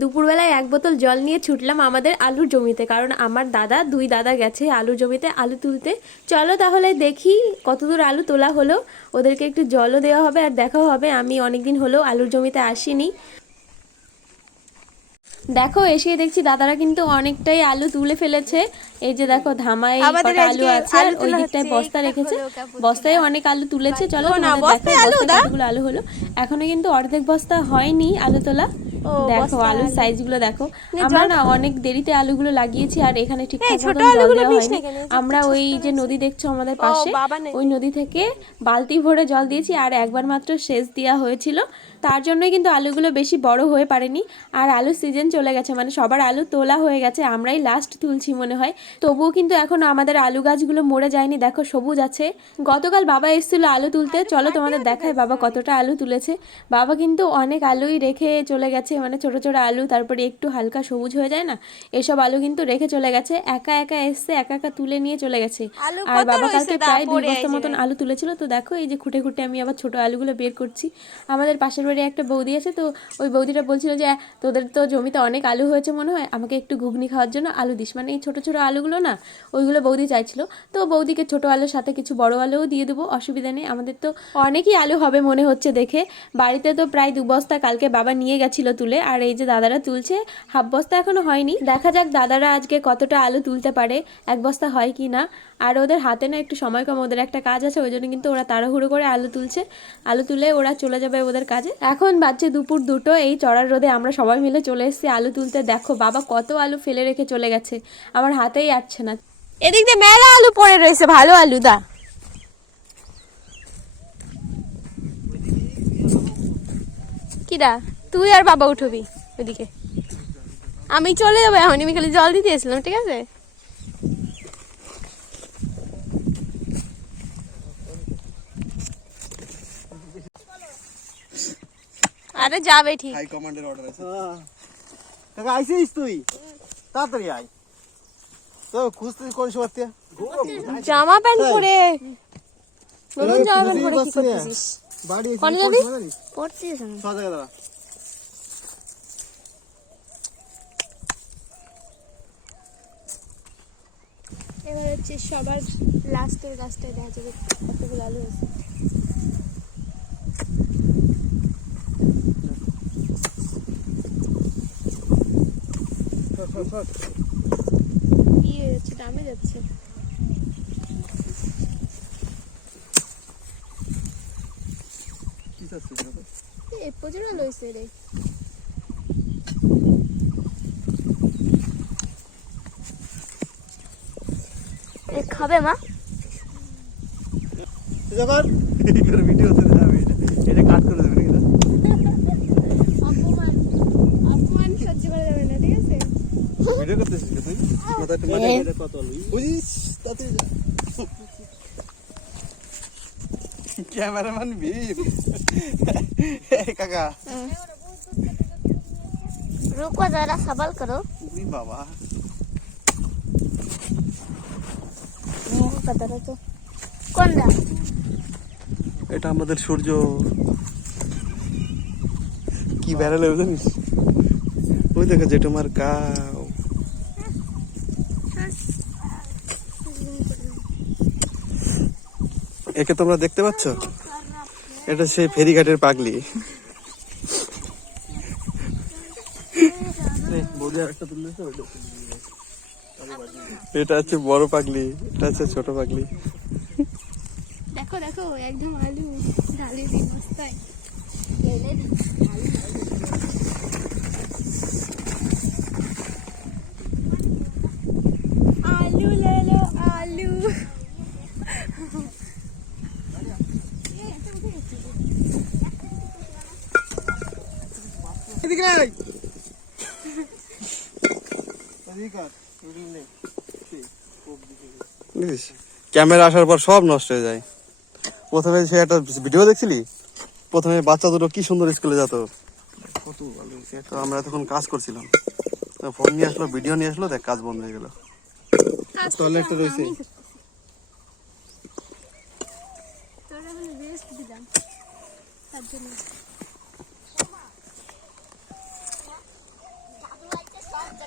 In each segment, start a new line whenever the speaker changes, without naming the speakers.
দুপুরবেলায় এক বোতল জল নিয়ে ছুটলাম আমাদের আলুর জমিতে কারণ আমার দাদা দুই দাদা গেছে আলুর জমিতে আলু তুলতে। চলো তাহলে দেখি কতদূর আলু তোলা হলো। ওদেরকে একটু জলও দেওয়া হবে আর দেখাও হবে। আমি অনেকদিন হলো আলুর জমিতে আসিনি। দেখো এসে দেখছি দাদারা কিন্তু অনেকটাই আলু তুলে ফেলেছে। এই যে দেখো ধামায় কটা আলু আছে আর ওই দিকটায় বস্তা রেখেছে। বস্তায় অনেক আলু তুলেছে। চলো তোমাদের
আলু,
বস্তায় আলু হলো। এখনও কিন্তু অর্ধেক বস্তা হয়নি আলু তোলা। দেখো আলুর
আলু।
সাইজগুলো দেখো। আমরা না অনেক দেরিতে আলুগুলো লাগিয়েছি আর এখানে ঠিকঠাক
এই, ছোট
জল দেওয়া হয়নি। আমরা ওই যে নদী দেখছ আমাদের পাশে ওই নদী থেকে বালতি ভরে জল দিয়েছি আর একবার মাত্র সেচ দেওয়া হয়েছিল। তার জন্যই কিন্তু আলুগুলো বেশি বড় হয়ে পারেনি। আর আলু সিজন চলে গেছে মানে সবার আলু তোলা হয়ে গেছে আমরাই লাস্ট তুলছি মনে হয়। তবুও কিন্তু এখন আমাদের আলু গাছগুলো মরে যায়নি। দেখো সবুজ আছে। গতকাল বাবা এসেছিল আলু তুলতে। চলো তোমাদের দেখায় বাবা কতটা আলু তুলেছে। বাবা কিন্তু অনেক আলুই রেখে চলে গেছে। মানে ছোট ছোট আলু তারপরে একটু হালকা সবুজ হয়ে যায় না? এসব আলু কিন্তু রেখে চলে গেছে। একা একা এসছে একা একা তুলে নিয়ে চলে গেছে। আর বাবা কালকে প্রায় দুই
পড়ে
বস্তা মতন আলু তুলেছিল। তো দেখো এই যে খুঁটে খুঁটে আমি আবার ছোট আলুগুলো বের করছি। আমাদের পাশের বাড়ি একটা বৌদি আছে তো ওই বৌদিটা বলছিল যে তোদের তো জমিতে অনেক আলু হয়েছে মনে হয়। আমাকে একটু ঘুগনি খাওয়ার জন্য আলু দিস। মানে এই ছোট ছোট আলুগুলো না ওইগুলো বৌদি চাইছিল। তো বৌদিকে ছোট আলুর সাথে কিছু বড় আলুও দিয়ে দেবো অসুবিধা নেই। আমাদের তো অনেকই আলু হবে মনে হচ্ছে দেখে। বাড়িতে তো প্রায় দু বস্তা কালকে বাবা নিয়ে গেছিল তুলে, আর এই যে দাদারা তুলছে, হাফ বস্তা এখনও হয়নি। দেখা যাক দাদারা আজকে কতটা আলু তুলতে পারে, এক বস্তা হয় কি না। আর ওদের হাতে না একটু সময় কম, ওদের একটা কাজ আছে, ওই জন্য কিন্তু ওরা তাড়াহুড়ো করে আলু তুলছে। আলু তুলে ওরা চলে যাবে ওদের কাজে। এখন বাজছে দুপুর দুটো, এই চড়ার রোদে আমরা সবাই মিলে চলে এসেছি আলু তুলতে। দেখো বাবা কত আলু ফেলে রেখে চলে গেছে, আমার হাতেই আসছে না।
এদিক দিয়ে মেলা আলু পড়ে রয়েছে, ভালো আলু দা। কিরা তুই আর বাবা উঠবি ওদিকে আমি চলে যাব এখন আমি খালি জল দিতে এসেছিলাম ঠিক আছে? আরে যাবে ঠিক।
হাই কমান্ডের অর্ডার আছে।
কাকা আইসিস তুই? তাড়াতাড়ি আয়। তো খুঁজতে কোন সময়?
জামা প্যান্ট পরে। নতুন জামা প্যান্ট পরে কি করতেছিস?
বাড়ি
কোন যাবি? পড়ছিস
ছ দাঁড়া।
এবার হচ্ছে সবার লাস্টের গাছটায় দেখা যাবে কতগুলো আলু আছে
সর।
কি যাচ্ছে দামে যাচ্ছে? এ প্রচুর আলু হয়েছে রে খাবে মা?
ভিডিও এটা কাট করে দেবে না ভিডিও করতেছিস তুই? মাথাটা মাথাটা মানে কত লুই বুঝিস? তাতে ক্যামেরাম্যান ভীম কাকা।
রুকো যারা সবাল
করো। বাবা। এটা আমাদের সূর্য। কি বেড়ালে জানিস? ওই দেখো যে তোমার কাউ। একে তোমরা দেখতে পাচ্ছ? এটা সেই ফেরিঘাটের পাগলি। বৌদি একটা তুলেছে এটা হচ্ছে বড় পাগলি এটা হচ্ছে ছোট পাগলি।
দেখো দেখো একদম আলু ঢালিয়ে দিই বস্তায়
আলু লেলো আলু। ক্যামেরা আসার পর সব নষ্ট হয়ে যায়। প্রথমে সে একটা ভিডিও দেখছিলি? প্রথমে বাচ্চা দুটো কি সুন্দর স্কুলে যেত। তো আমরা তখন কাজ করছিলাম। ফোন নিয়ে আসলো ভিডিও নিয়ে আসলো দেখ কাজ বন্ধ হয়ে গেল। তলে একটা রয়েছে।
তোরা বেস্ট দিলাম। তার জন্য এগোটা ওইসব কথা কইস না রে
দেখো
বাড়িতে পাঠাইছে আমি খালি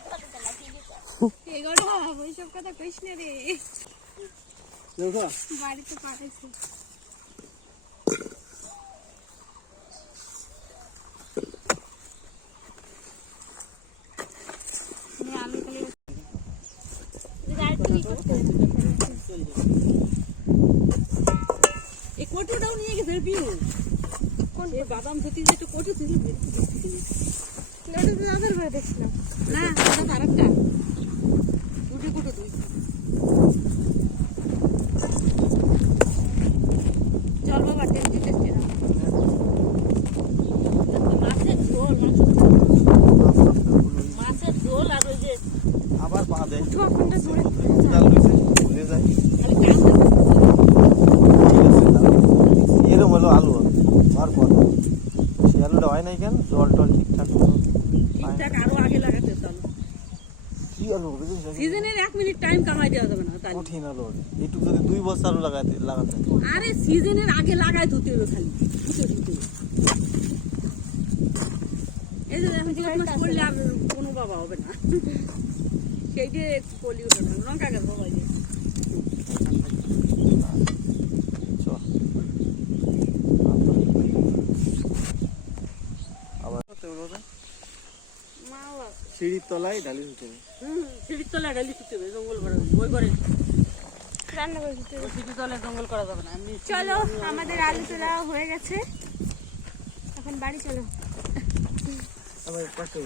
এই কটুটাও নিয়ে গেছে পিউ বাদাম থেকে যে একটু কটু ছিল। না আরেকটা দুটো কটু দুই
জল বাবা টেস্টি টেস্টি না
মাছের ঝোল মাছের ঝোল আর ওই যে
আবার পা দেয়
কোনটা জোরে
চাল রয়েছে ভুলে যায়
খালি কাঁচা
এরম হলো আলু হওয়ার পর হয় নাই কেন? জল টল ঠিকঠাক
ঠিকঠাক আরও আগে লাগাতে হতো
কি আলু
সিজনের এক মিনিট টাইম কামাই দেওয়া যাবে না তাহলে।
কঠিন আলু যদি দুই আলু লাগাতে লাগাতে
আরে সিজনের আগে লাগাই ধুতে হলো খালি। এই যে এখন দু মাস করলে আর কোনো বাবা হবে না। সেই যে কলি না লঙ্কা গাছ বাবা এই যে।
চ আবার
মাও আছে।
সিঁড়ির তলায় ডালি উঠে
হুম সিঁড়ির তলায় ডালি শুতে হবে জঙ্গল করা যাবে ওই করে
রান্না করে দিতে
হবে। সিঁড়ির তলায় জঙ্গল করা যাবে না এমনি
চলো আমাদের আলু তোলা হয়ে গেছে। এখন বাড়ি চলো।
আমার পাশে